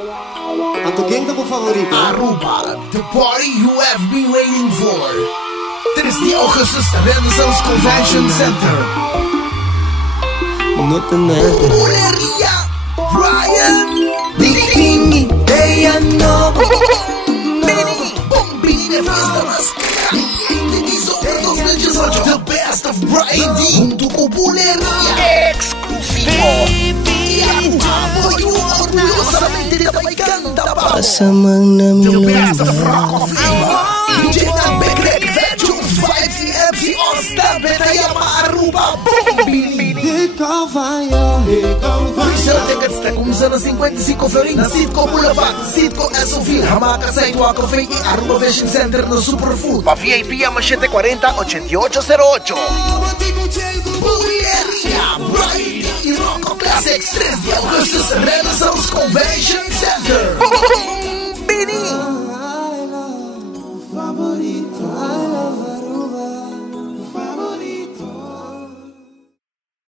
Ang gang po favorito. Aruba, the party you have been waiting for. 3 Augustus, Renaissance Convention Center. Buleria, Brian, Bikini, Deyano, Bombini, Fiesta Mascara, Indenizo, 2018, the best of Brian D. Junto com Buleria, exclusivo. E Aruba, muito orgulhosamente também canta para Pasamang namin the best of rock of Lima. DJ Nagbe, Greg, Veggies, Vibes, MC, Oscar, Betayama, Aruba, Bombini. Ikaw vai. Precisa tickets na começando a 55 florins na Citco Boulevard, Citco SUV, Hamaca Saitwa Coffee e Aruba Vision Center no Superfood. Pa VIP a 740-8808. Buleria, Brian e Rocco Classics, 3 de Augustus, Renaissance Convention Center. Bombini.